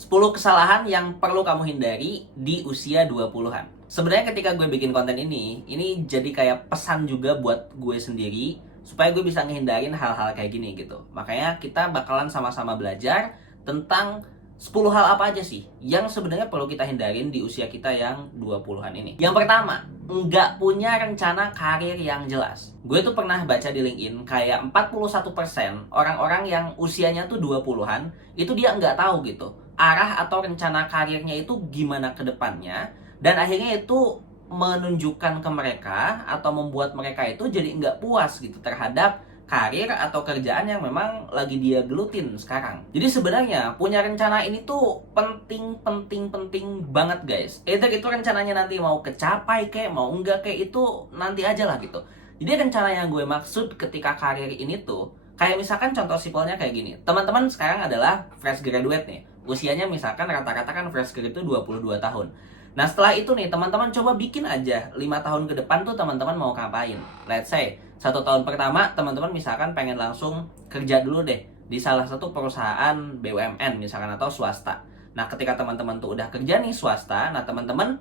10 kesalahan yang perlu kamu hindari di usia 20-an. Sebenarnya ketika gue bikin konten ini jadi kayak pesan juga buat gue sendiri supaya gue bisa ngehindarin hal-hal kayak gini gitu. Makanya kita bakalan sama-sama belajar tentang 10 hal apa aja sih yang sebenarnya perlu kita hindarin di usia kita yang 20-an ini. Yang pertama, nggak punya rencana karir yang jelas. Gue tuh pernah baca di LinkedIn kayak 41% orang-orang yang usianya tuh 20-an itu dia nggak tahu gitu arah atau rencana karirnya itu gimana ke depannya, dan akhirnya itu menunjukkan ke mereka atau membuat mereka itu jadi nggak puas gitu terhadap karir atau kerjaan yang memang lagi dia gelutin sekarang. Jadi sebenarnya punya rencana ini tuh penting banget guys. Either itu rencananya nanti mau kecapai kayak mau enggak kayak itu nanti aja lah gitu. Jadi rencana yang gue maksud ketika karir ini tuh kayak misalkan contoh simpelnya kayak gini. Teman-teman sekarang adalah fresh graduate nih. Usianya misalkan rata-rata kan fresh graduate itu 22 tahun. Nah setelah itu nih teman-teman coba bikin aja 5 tahun ke depan tuh teman-teman mau ngapain. Let's say 1 tahun pertama teman-teman misalkan pengen langsung kerja dulu deh di salah satu perusahaan BUMN misalkan atau swasta. Nah ketika teman-teman tuh udah kerja nih swasta, nah teman-teman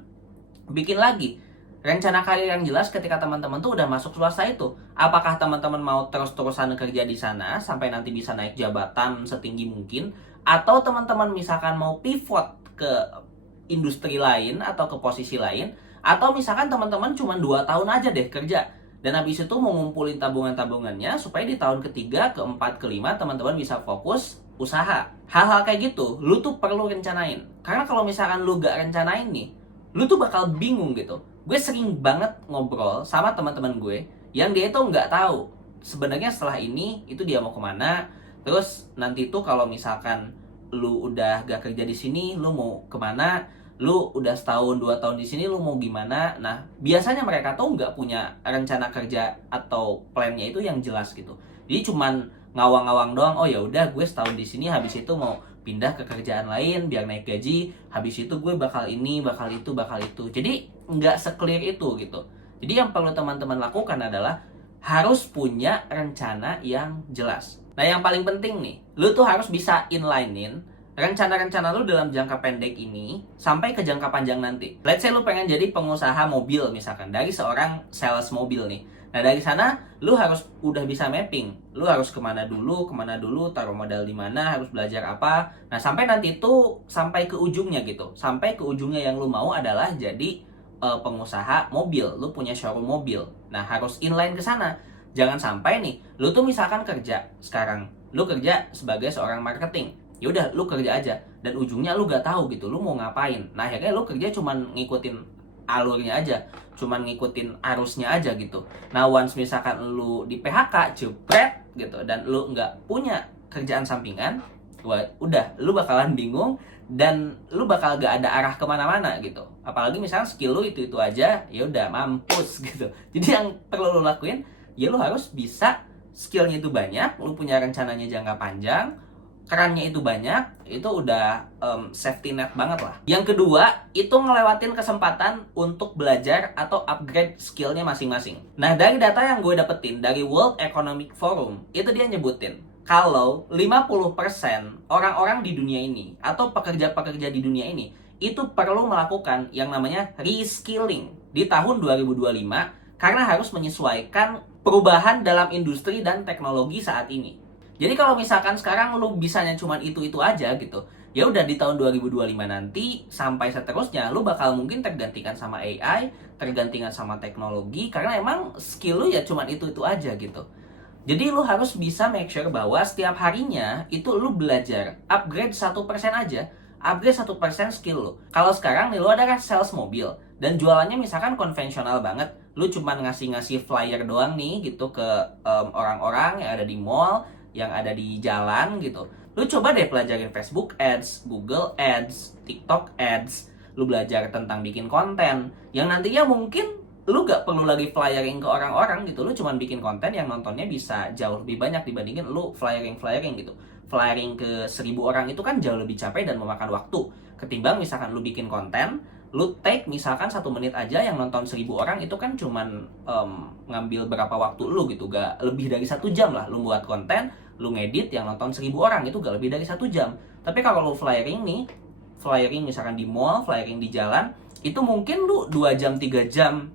bikin lagi rencana karir yang jelas ketika teman-teman tuh udah masuk swasta itu. Apakah teman-teman mau terus-terusan kerja di sana sampai nanti bisa naik jabatan setinggi mungkin, atau teman-teman misalkan mau pivot ke industri lain atau ke posisi lain, atau misalkan teman-teman cuma 2 tahun aja deh kerja dan habis itu mau ngumpulin tabungan-tabungannya supaya di tahun ketiga, keempat, kelima teman-teman bisa fokus usaha. Hal-hal kayak gitu lu tuh perlu rencanain, karena kalau misalkan lu gak rencanain nih, lu tuh bakal bingung gitu. Gue sering banget ngobrol sama teman-teman gue yang dia tuh nggak tahu sebenarnya setelah ini itu dia mau kemana. Terus nanti tuh kalau misalkan lu udah gak kerja di sini, lu mau kemana? Lu udah setahun 2 tahun di sini, lu mau gimana? Nah biasanya mereka tuh nggak punya rencana kerja atau plannya itu yang jelas gitu. Jadi cuman ngawang-ngawang doang. Oh ya udah gue setahun di sini, habis itu mau pindah ke kerjaan lain biar naik gaji, habis itu gue bakal ini, bakal itu. Jadi nggak se-clear itu gitu. Jadi yang perlu teman-teman lakukan adalah harus punya rencana yang jelas. Nah yang paling penting nih, lu tuh harus bisa inlinein rencana-rencana lu dalam jangka pendek ini sampai ke jangka panjang nanti. Let's say lu pengen jadi pengusaha mobil misalkan, dari seorang sales mobil nih. Nah dari sana lu harus udah bisa mapping, lu harus kemana dulu, taruh modal di mana, harus belajar apa. Nah sampai nanti itu sampai ke ujungnya gitu, sampai ke ujungnya yang lu mau adalah jadi pengusaha mobil, lu punya showroom mobil. Nah harus inline ke sana. Jangan sampai nih, lu tuh misalkan kerja sekarang, lu kerja sebagai seorang marketing. Ya udah, lu kerja aja dan ujungnya lu gak tahu gitu, lu mau ngapain. Nah akhirnya lu kerja cuman ngikutin alurnya aja, cuman ngikutin arusnya aja gitu. Nah once misalkan lu di PHK jebret gitu dan lu nggak punya kerjaan sampingan, wah, udah lu bakalan bingung dan lu bakal gak ada arah kemana-mana gitu. Apalagi misalnya skill lu itu aja, ya udah mampus gitu. Jadi yang perlu lu lakuin, ya lu harus bisa skillnya itu banyak, lu punya rencananya jangka panjang, kerannya itu banyak, itu udah safety net banget lah. Yang kedua, itu ngelewatin kesempatan untuk belajar atau upgrade skillnya masing-masing. Nah, dari data yang gue dapetin dari World Economic Forum, itu dia nyebutin kalau 50% orang-orang di dunia ini atau pekerja-pekerja di dunia ini itu perlu melakukan yang namanya reskilling di tahun 2025 karena harus menyesuaikan perubahan dalam industri dan teknologi saat ini. Jadi kalau misalkan sekarang lu bisanya cuma itu aja gitu, ya udah di tahun 2025 nanti sampai seterusnya lu bakal mungkin tergantikan sama AI, tergantikan sama teknologi karena emang skill lu ya cuma itu aja gitu. Jadi lu harus bisa make sure bahwa setiap harinya itu lu belajar upgrade 1% aja, upgrade 1% skill lu. Kalau sekarang nih lu adalah sales mobil dan jualannya misalkan konvensional banget, lu cuma ngasih flyer doang nih gitu ke orang-orang yang ada di mall, yang ada di jalan gitu. Lu coba deh pelajarin Facebook Ads, Google Ads, TikTok Ads. Lu belajar tentang bikin konten yang nantinya mungkin lu gak perlu lagi flyering ke orang-orang gitu. Lu cuma bikin konten yang nontonnya bisa jauh lebih banyak dibandingin lu flyering gitu. Flyering ke 1.000 orang itu kan jauh lebih capek dan memakan waktu ketimbang misalkan lu bikin konten, lu take misalkan 1 menit aja yang nonton 1.000 orang itu kan cuman ngambil berapa waktu lu gitu, gak lebih dari 1 jam lah lu buat konten, lu ngedit yang nonton 1.000 orang itu gak lebih dari 1 jam. Tapi kalau lu flyering nih, flyering misalkan di mall, flyering di jalan, itu mungkin lu 2 jam, 3 jam,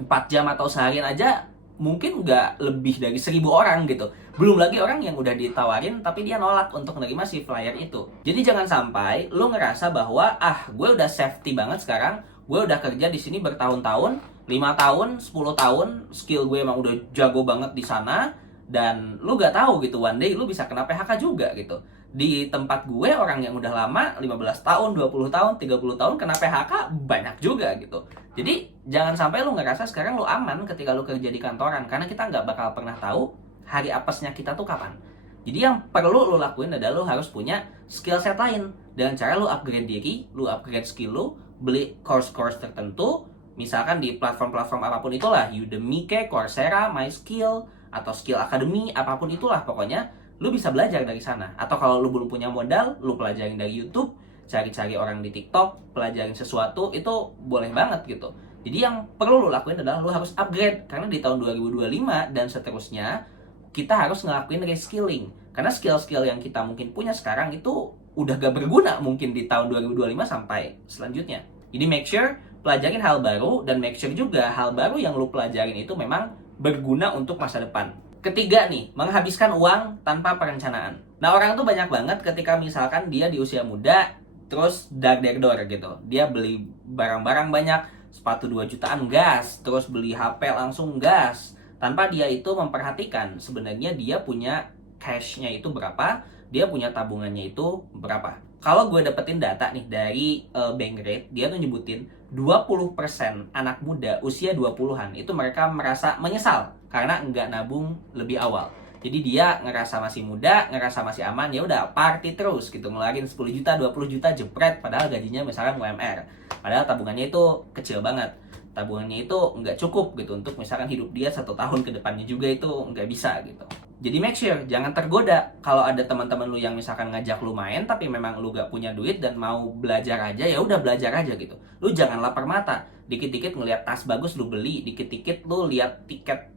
4 jam atau seharian aja mungkin nggak lebih dari 1.000 orang gitu. Belum lagi orang yang udah ditawarin tapi dia nolak untuk menerima si flyer itu. Jadi jangan sampai lu ngerasa bahwa gue udah safety banget sekarang, gue udah kerja di sini bertahun-tahun, 5 tahun, 10 tahun, skill gue emang udah jago banget di sana, dan lu gak tahu gitu, one day lu bisa kena PHK juga gitu. Di tempat gue orang yang udah lama 15 tahun, 20 tahun, 30 tahun kena PHK banyak juga gitu. Jadi jangan sampai lu ngerasa sekarang lu aman ketika lu kerja di kantoran, karena kita nggak bakal pernah tahu hari apesnya kita tuh kapan. Jadi yang perlu lu lakuin adalah lu harus punya skill set lain dengan cara lu upgrade diri, lu upgrade skill lu, beli course-course tertentu, misalkan di platform-platform apapun itulah, Udemy, Coursera, MySkill, atau Skill Academy, apapun itulah pokoknya, lu bisa belajar dari sana. Atau kalau lu belum punya modal, lu pelajarin dari YouTube, cari-cari orang di TikTok, pelajarin sesuatu, itu boleh banget gitu. Jadi yang perlu lu lakuin adalah lu harus upgrade, karena di tahun 2025 dan seterusnya, kita harus ngelakuin reskilling. Karena skill-skill yang kita mungkin punya sekarang itu udah gak berguna mungkin di tahun 2025 sampai selanjutnya. Jadi make sure pelajarin hal baru, dan make sure juga hal baru yang lu pelajarin itu memang berguna untuk masa depan. Ketiga nih, menghabiskan uang tanpa perencanaan. Nah, orang tuh banyak banget ketika misalkan dia di usia muda, terus dar-der-dor gitu. Dia beli barang-barang banyak, sepatu 2 jutaan gas, terus beli HP langsung gas, tanpa dia itu memperhatikan sebenarnya dia punya cash-nya itu berapa, dia punya tabungannya itu berapa. Kalau gue dapetin data nih dari Bankrate, dia tuh nyebutin 20% anak muda usia 20-an itu mereka merasa menyesal karena enggak nabung lebih awal. Jadi dia ngerasa masih muda, ngerasa masih aman, ya udah party terus gitu, ngeluarin 10 juta, 20 juta jepret, padahal gajinya misalkan UMR. Padahal tabungannya itu kecil banget. Tabungannya itu nggak cukup gitu untuk misalkan hidup dia 1 tahun ke depannya juga, itu nggak bisa gitu. Jadi make sure jangan tergoda kalau ada teman-teman lu yang misalkan ngajak lu main tapi memang lu gak punya duit dan mau belajar aja, ya udah belajar aja gitu. Lu jangan lapar mata. Dikit-dikit ngelihat tas bagus lu beli, dikit-dikit lu lihat tiket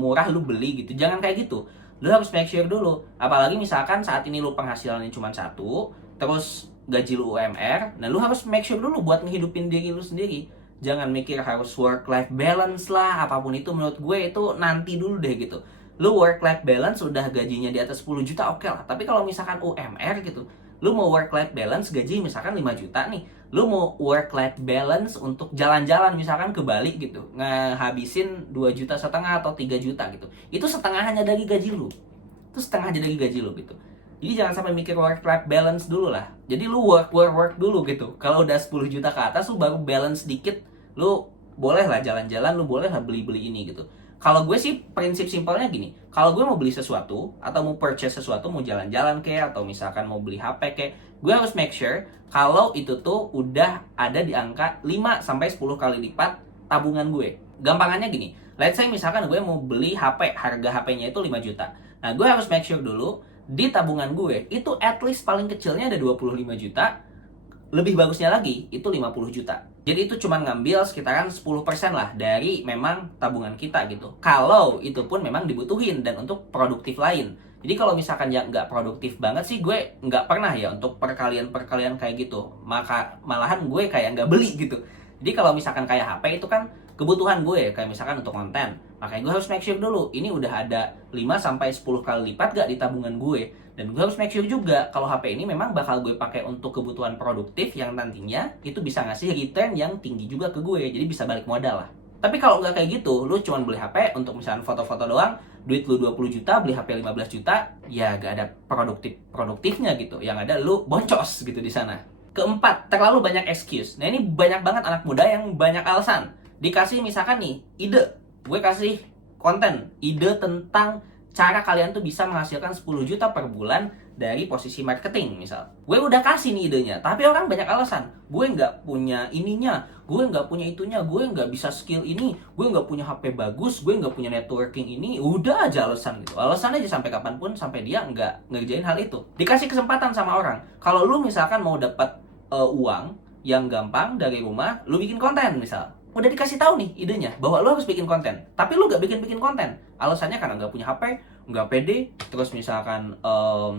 murah lu beli gitu. Jangan kayak gitu. Lu harus make sure dulu. Apalagi misalkan saat ini lu penghasilannya cuma 1, terus gaji lu UMR, nah lu harus make sure dulu buat ngehidupin diri lu sendiri. Jangan mikir harus work life balance lah, apapun itu, menurut gue itu nanti dulu deh gitu. Lu work-life balance udah gajinya di atas 10 juta oke lah. Tapi kalau misalkan UMR gitu, lu mau work-life balance gaji misalkan 5 juta nih, lu mau work-life balance untuk jalan-jalan misalkan ke Bali gitu, ngehabisin 2,5 juta atau 3 juta gitu, itu setengahnya dari gaji lu. Itu setengah aja dari gaji lu gitu. Jadi jangan sampai mikir work-life balance dulu lah. Jadi lu work dulu gitu. Kalau udah 10 juta ke atas, lu baru balance dikit, lu boleh lah jalan-jalan, lu boleh lah beli-beli ini gitu. Kalau gue sih prinsip simpelnya gini, kalau gue mau beli sesuatu atau mau purchase sesuatu, mau jalan-jalan kayak atau misalkan mau beli HP kayak, gue harus make sure kalau itu tuh udah ada di angka 5 sampai 10 kali lipat tabungan gue. Gampangannya gini, let's say misalkan gue mau beli HP, harga HP-nya itu 5 juta. Nah, gue harus make sure dulu di tabungan gue itu at least paling kecilnya ada 25 juta, lebih bagusnya lagi itu 50 juta. Jadi itu cuma ngambil sekitaran 10% lah dari memang tabungan kita gitu. Kalau itu pun memang dibutuhin dan untuk produktif lain. Jadi kalau misalkan ya nggak produktif banget sih, gue nggak pernah ya untuk perkalian-perkalian kayak gitu. Maka malahan gue kayak nggak beli gitu. Jadi kalau misalkan kayak HP itu kan kebutuhan gue, kayak misalkan untuk konten. Makanya gue harus make sure dulu, ini udah ada 5-10 kali lipat gak di tabungan gue. Dan gue harus make sure juga kalau HP ini memang bakal gue pakai untuk kebutuhan produktif yang nantinya itu bisa ngasih return yang tinggi juga ke gue. Jadi bisa balik modal lah. Tapi kalau nggak kayak gitu, lu cuma beli HP untuk misalnya foto-foto doang, duit lu 20 juta, beli HP 15 juta, ya gak ada produktifnya gitu. Yang ada lu boncos gitu di sana. Keempat, terlalu banyak excuse. Nah ini banyak banget anak muda yang banyak alasan. Dikasih misalkan nih, ide. Gue kasih konten, ide tentang cara kalian tuh bisa menghasilkan 10 juta per bulan dari posisi marketing misal. Gue udah kasih nih idenya, tapi orang banyak alasan. Gue nggak punya ininya, gue nggak punya itunya, gue nggak bisa skill ini, gue nggak punya HP bagus, gue nggak punya networking ini. Udah aja alasan gitu. Alasan aja sampai kapanpun, sampai dia nggak ngerjain hal itu. Dikasih kesempatan sama orang. Kalau lu misalkan mau dapat uang yang gampang dari rumah, lu bikin konten misal. Udah dikasih tahu nih idenya bahwa lu harus bikin konten, tapi lu gak bikin konten. Alasannya karena nggak punya HP, nggak pede, terus misalkan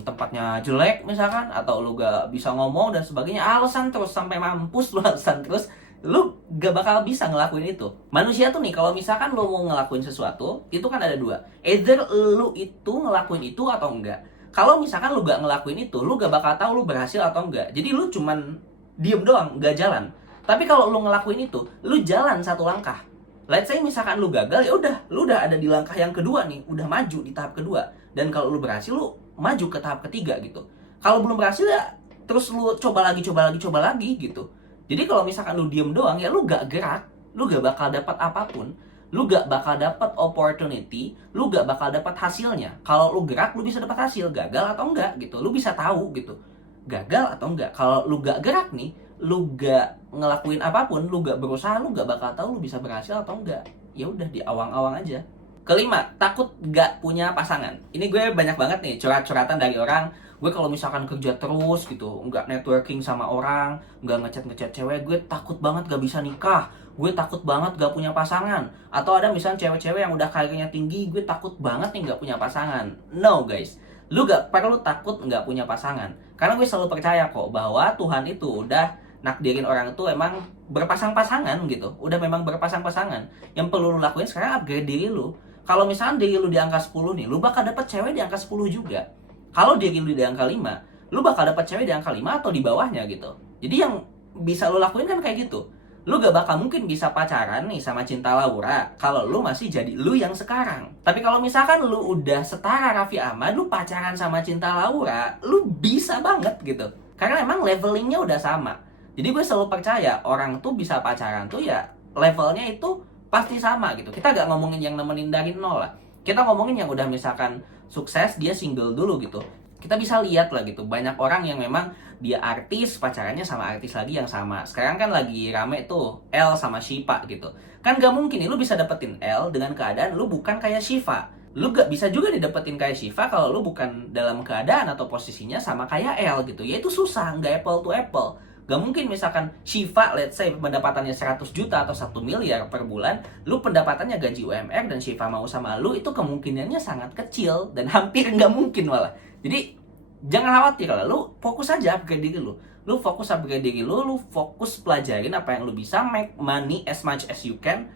tempatnya jelek misalkan, atau lu nggak bisa ngomong dan sebagainya. Alasan terus sampai mampus lu, alasan terus, lu gak bakal bisa ngelakuin itu. Manusia tuh nih, kalau misalkan lu mau ngelakuin sesuatu, itu kan ada dua. Either lu itu ngelakuin itu atau enggak. Kalau misalkan lu gak ngelakuin itu, lu gak bakal tahu lu berhasil atau enggak. Jadi lu cuman diem doang, gak jalan. Tapi kalau lu ngelakuin itu, lu jalan satu langkah. Let's say misalkan lu gagal, ya udah, lu udah ada di langkah yang kedua nih, udah maju di tahap kedua. Dan kalau lu berhasil, lu maju ke tahap ketiga gitu. Kalau belum berhasil ya terus lu coba lagi gitu. Jadi kalau misalkan lu diem doang, ya lu gak gerak, lu gak bakal dapat apapun, lu gak bakal dapat opportunity, lu gak bakal dapat hasilnya. Kalau lu gerak, lu bisa dapat hasil, gagal atau enggak gitu, lu bisa tahu gitu, gagal atau enggak. Kalau lu gak gerak nih, lu gak ngelakuin apapun, lu gak berusaha, lu gak bakal tahu lu bisa berhasil atau enggak. Ya udah, di awang-awang aja. Kelima, takut gak punya pasangan. Ini gue banyak banget nih curhat-curhatan dari orang. Gue kalau misalkan kerja terus gitu, nggak networking sama orang, nggak ngechat cewek, gue takut banget gak bisa nikah. Gue takut banget gak punya pasangan. Atau ada misalnya cewek-cewek yang udah karirnya tinggi, gue takut banget nih gak punya pasangan. No guys, lu gak perlu takut gak punya pasangan. Karena gue selalu percaya kok bahwa Tuhan itu udah nakdirin orang itu emang berpasang-pasangan gitu. Udah memang berpasang-pasangan. Yang perlu lu lakuin sekarang upgrade diri lu. Kalau misalnya diri lu di angka 10 nih, lu bakal dapet cewek di angka 10 juga. Kalau diri lu di angka 5, lu bakal dapet cewek di angka 5 atau di bawahnya gitu. Jadi yang bisa lu lakuin kan kayak gitu. Lu gak bakal mungkin bisa pacaran nih sama Cinta Laura kalau lu masih jadi lu yang sekarang. Tapi kalau misalkan lu udah setara Raffi Ahmad, lu pacaran sama Cinta Laura, lu bisa banget gitu. Karena emang levelingnya udah sama. Jadi gue selalu percaya orang tuh bisa pacaran tuh ya levelnya itu pasti sama gitu. Kita gak ngomongin yang nemenin dari nol lah. Kita ngomongin yang udah misalkan sukses, dia single dulu gitu. Kita bisa lihat lah gitu, banyak orang yang memang dia artis, pacarannya sama artis lagi yang sama. Sekarang kan lagi rame tuh L sama Shiva gitu. Kan gak mungkin nih lu bisa dapetin L dengan keadaan lu bukan kayak Shiva. Lu gak bisa juga didapetin kayak Shiva kalau lu bukan dalam keadaan atau posisinya sama kayak L gitu. Ya itu susah, gak apple to apple. Gak mungkin misalkan Shiva let's say pendapatannya 100 juta atau 1 miliar per bulan, lu pendapatannya gaji UMR dan Shiva mau sama lu, itu kemungkinannya sangat kecil dan hampir gak mungkin malah. Jadi jangan khawatir lah, lu fokus aja upgrade diri lu. Lu fokus upgrade diri lu fokus pelajarin apa yang lu bisa, make money as much as you can.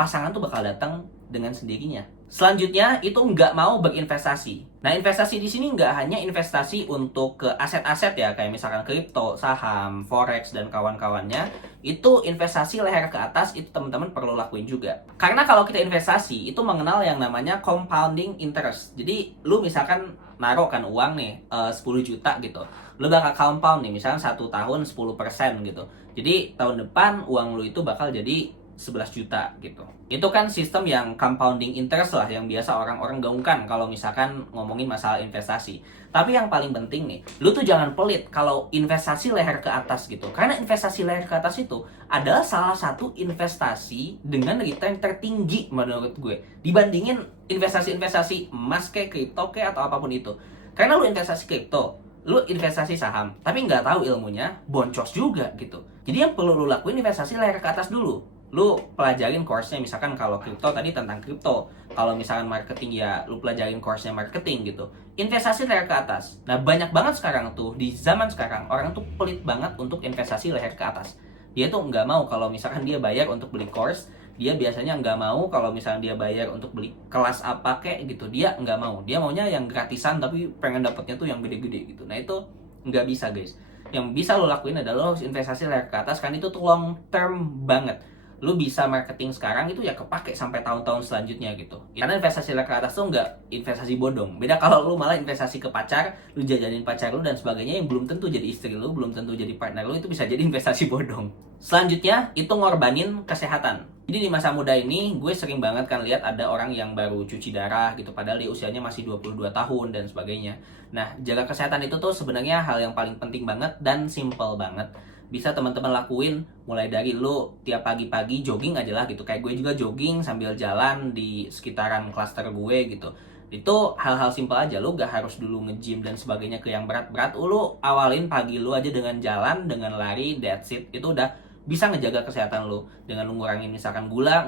Pasangan tuh bakal datang dengan sendirinya. Selanjutnya itu nggak mau berinvestasi. Nah, investasi di sini nggak hanya investasi untuk ke aset-aset ya, kayak misalkan kripto, saham, forex dan kawan-kawannya. Itu investasi leher ke atas, itu teman-teman perlu lakuin juga. Karena kalau kita investasi itu mengenal yang namanya compounding interest. Jadi lu misalkan naruh kan uang nih 10 juta gitu. Lu bakal compound nih misalkan 1 tahun 10% gitu. Jadi tahun depan uang lu itu bakal jadi 11 juta gitu. Itu kan sistem yang compounding interest lah yang biasa orang-orang gaungkan kalau misalkan ngomongin masalah investasi. Tapi yang paling penting nih, lu tuh jangan pelit kalau investasi leher ke atas gitu. Karena investasi leher ke atas itu adalah salah satu investasi dengan return tertinggi menurut gue. Dibandingin investasi-investasi emas kayak kripto kayak atau apapun itu. Karena lu investasi kripto, lu investasi saham, tapi nggak tahu ilmunya, boncos juga gitu. Jadi yang perlu lu lakuin investasi leher ke atas dulu. Lu pelajarin course-nya, misalkan kalau kripto tadi tentang kripto, kalau misalkan marketing ya lu pelajarin course-nya marketing gitu. Investasi leher ke atas. Nah, banyak banget sekarang tuh, di zaman sekarang orang tuh pelit banget untuk investasi leher ke atas. Dia tuh nggak mau kalau misalkan dia bayar untuk beli course, dia biasanya nggak mau kalau misalkan dia bayar untuk beli kelas apa kayak gitu, dia nggak mau. Dia maunya yang gratisan tapi pengen dapetnya tuh yang gede-gede gitu. Nah, itu nggak bisa guys. Yang bisa lo lakuin adalah investasi leher ke atas, kan itu tuh long term banget. Lu bisa marketing sekarang itu ya kepake sampai tahun-tahun selanjutnya gitu. Karena investasi ke atas tuh nggak investasi bodong. Beda kalau lu malah investasi ke pacar, lu jajanin pacar lu dan sebagainya yang belum tentu jadi istri lu, belum tentu jadi partner lu, itu bisa jadi investasi bodong. Selanjutnya itu ngorbanin kesehatan. Jadi di masa muda ini gue sering banget kan lihat ada orang yang baru cuci darah gitu padahal dia usianya masih 22 tahun dan sebagainya. Nah, jaga kesehatan itu tuh sebenarnya hal yang paling penting banget dan simple banget. Bisa teman-teman lakuin mulai dari lu tiap pagi-pagi jogging aja lah gitu. Kayak gue juga jogging sambil jalan di sekitaran klaster gue gitu. Itu hal-hal simpel aja, lu gak harus dulu nge-gym dan sebagainya ke yang berat-berat. Lu awalin pagi lu aja dengan jalan, dengan lari, that's it. Itu udah bisa ngejaga kesehatan lu dengan lu ngurangin misalkan gula,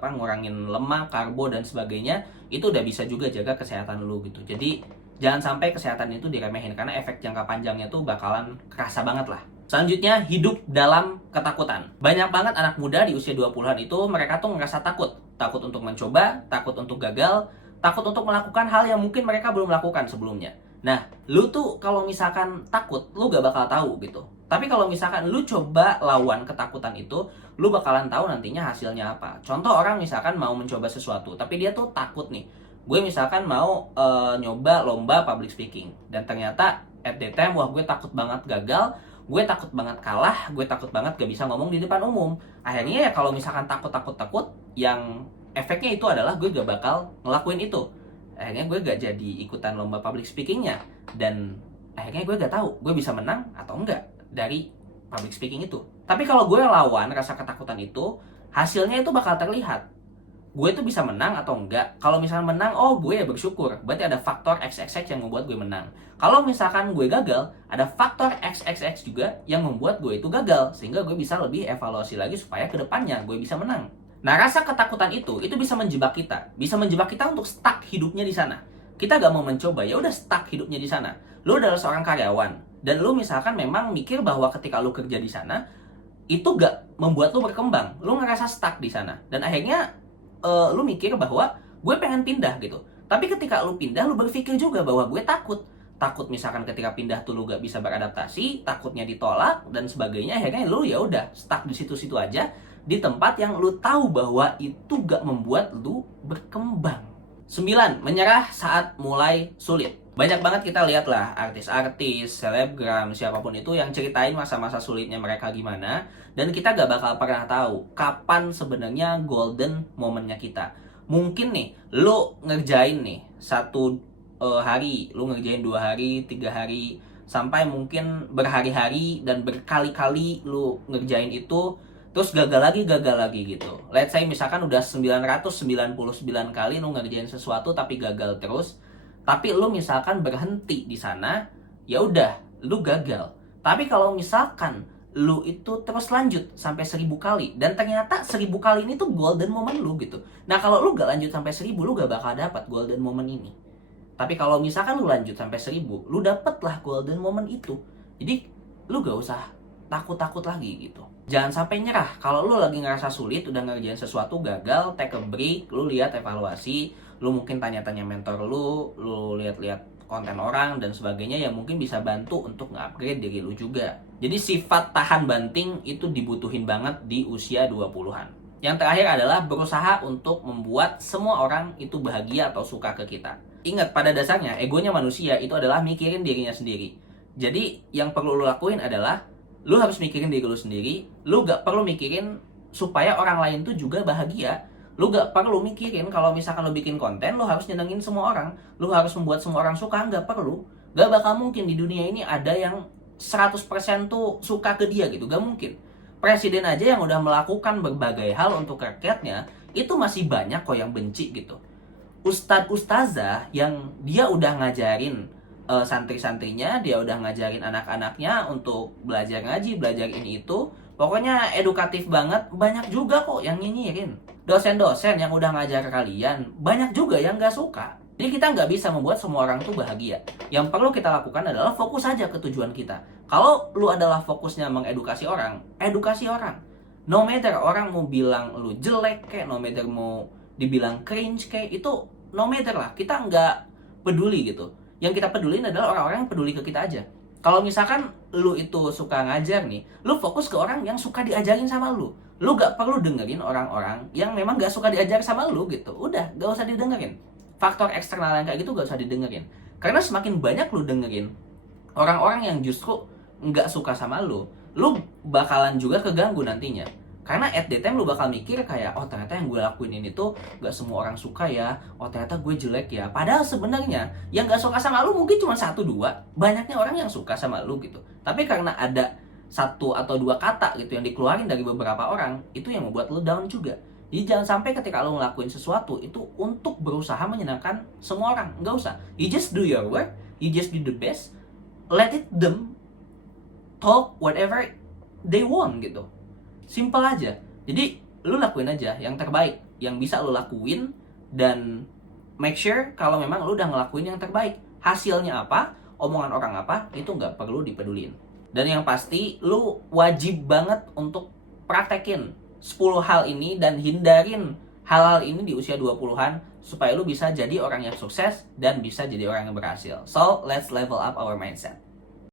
ngurangin lemak, karbo dan sebagainya, itu udah bisa juga jaga kesehatan lu gitu. Jadi jangan sampai kesehatan itu diremehin karena efek jangka panjangnya tuh bakalan kerasa banget lah. Selanjutnya, hidup dalam ketakutan. Banyak banget anak muda di usia 20-an itu mereka tuh ngerasa takut. Takut untuk mencoba, takut untuk gagal, takut untuk melakukan hal yang mungkin mereka belum lakukan sebelumnya. Nah, lu tuh kalau misalkan takut, lu gak bakal tahu gitu. Tapi kalau misalkan lu coba lawan ketakutan itu, lu bakalan tahu nantinya hasilnya apa. Contoh orang misalkan mau mencoba sesuatu, tapi dia tuh takut nih. Gue misalkan mau nyoba lomba public speaking. Dan ternyata at that time, wah gue takut banget gagal, gue takut banget kalah, gue takut banget gak bisa ngomong di depan umum. Akhirnya ya kalau misalkan takut, yang efeknya itu adalah gue gak bakal ngelakuin itu. Akhirnya gue gak jadi ikutan lomba public speakingnya. Dan akhirnya gue gak tahu gue bisa menang atau enggak dari public speaking itu. Tapi kalau gue lawan rasa ketakutan itu, hasilnya itu bakal terlihat. Gue tuh bisa menang atau enggak. Kalau misalnya menang, oh gue ya bersyukur, berarti ada faktor XXX yang membuat gue menang. Kalau misalkan gue gagal, ada faktor XXX juga yang membuat gue itu gagal, sehingga gue bisa lebih evaluasi lagi supaya kedepannya gue bisa menang. Nah, rasa ketakutan itu bisa menjebak kita untuk stuck hidupnya di sana. Kita gak mau mencoba, ya udah stuck hidupnya di sana. Lu adalah seorang karyawan, dan lu misalkan memang mikir bahwa ketika lu kerja di sana itu gak membuat lu berkembang, lu ngerasa stuck di sana, dan akhirnya lu mikir bahwa gue pengen pindah gitu. Tapi ketika lu pindah, lu berpikir juga bahwa gue takut misalkan ketika pindah tuh lu gak bisa beradaptasi, takutnya ditolak dan sebagainya. Akhirnya lu ya udah stuck di situ-situ aja, di tempat yang lu tahu bahwa itu gak membuat lu berkembang. 9. Menyerah saat mulai sulit. Banyak banget kita lihat lah artis-artis, selebgram, siapapun itu yang ceritain masa-masa sulitnya mereka gimana, dan kita gak bakal pernah tahu kapan sebenarnya golden momennya kita. Mungkin nih, lu ngerjain nih satu hari, lu ngerjain 2 hari, 3 hari, sampai mungkin berhari-hari dan berkali-kali lu ngerjain itu, terus gagal lagi gitu. Let's say misalkan udah 999 kali lu ngerjain sesuatu tapi gagal terus. Tapi lu misalkan berhenti di sana, ya udah, lu gagal. Tapi kalau misalkan lu itu terus lanjut sampai 1000 kali, dan ternyata 1000 kali ini tuh golden moment lu gitu. Nah, kalau lu gak lanjut sampai 1000, lu gak bakal dapat golden moment ini. Tapi kalau misalkan lu lanjut sampai 1000, lu dapet lah golden moment itu. Jadi, lu gak usah takut-takut lagi gitu. Jangan sampai nyerah. Kalau lu lagi ngerasa sulit, udah ngerjain sesuatu gagal, take a break, lu lihat evaluasi, lu mungkin tanya-tanya mentor lu lihat-lihat konten orang dan sebagainya yang mungkin bisa bantu untuk nge-upgrade diri lu juga. Jadi sifat tahan banting itu dibutuhin banget di usia 20-an. Yang terakhir adalah berusaha untuk membuat semua orang itu bahagia atau suka ke kita. Ingat, pada dasarnya egonya manusia itu adalah mikirin dirinya sendiri. Jadi yang perlu lu lakuin adalah lu harus mikirin diri lu sendiri. Lu gak perlu mikirin supaya orang lain tuh juga bahagia. Lu gak perlu mikirin kalau misalkan lu bikin konten, lu harus nyenengin semua orang, lu harus membuat semua orang suka. Gak perlu. Gak bakal mungkin di dunia ini ada yang 100% tuh suka ke dia gitu. Gak mungkin. Presiden aja yang udah melakukan berbagai hal untuk rakyatnya, itu masih banyak kok yang benci gitu. Ustadz-ustazah yang dia udah ngajarin santri-santrinya, dia udah ngajarin anak-anaknya untuk belajar ngaji, belajar ini itu, pokoknya edukatif banget, banyak juga kok yang nyinyirin. Dosen-dosen yang udah ngajar kalian, banyak juga yang gak suka. Jadi kita nggak bisa membuat semua orang tuh bahagia. Yang perlu kita lakukan adalah fokus aja ke tujuan kita. Kalau lu adalah fokusnya mengedukasi orang, edukasi orang. No matter orang mau bilang lu jelek kayak, no matter mau dibilang cringe kayak, itu no matter lah. Kita nggak peduli gitu. Yang kita pedulin adalah orang-orang yang peduli ke kita aja. Kalau misalkan lu itu suka ngajar nih, lu fokus ke orang yang suka diajarin sama lu. Lu gak perlu dengerin orang-orang yang memang gak suka diajar sama lu gitu. Udah, gak usah didengerin. Faktor eksternal yang kayak gitu gak usah didengerin. Karena semakin banyak lu dengerin orang-orang yang justru gak suka sama lu bakalan juga keganggu nantinya. Karena at the time lu bakal mikir kayak, oh ternyata yang gue lakuin ini tuh gak semua orang suka ya, oh ternyata gue jelek ya. Padahal sebenarnya yang gak suka sama lu mungkin cuma 1-2, banyaknya orang yang suka sama lu gitu. Tapi karena ada 1 atau 2 kata gitu yang dikeluarin dari beberapa orang, itu yang membuat lu down juga. Jadi jangan sampai ketika lu ngelakuin sesuatu itu untuk berusaha menyenangkan semua orang. Gak usah, you just do your work, you just do the best, let it them talk whatever they want gitu. Simple aja. Jadi lu lakuin aja yang terbaik yang bisa lu lakuin, dan make sure kalau memang lu udah ngelakuin yang terbaik. Hasilnya apa, omongan orang apa, itu nggak perlu dipedulin. Dan yang pasti lu wajib banget untuk praktekin 10 hal ini dan hindarin hal-hal ini di usia 20-an supaya lu bisa jadi orang yang sukses dan bisa jadi orang yang berhasil. So, let's level up our mindset.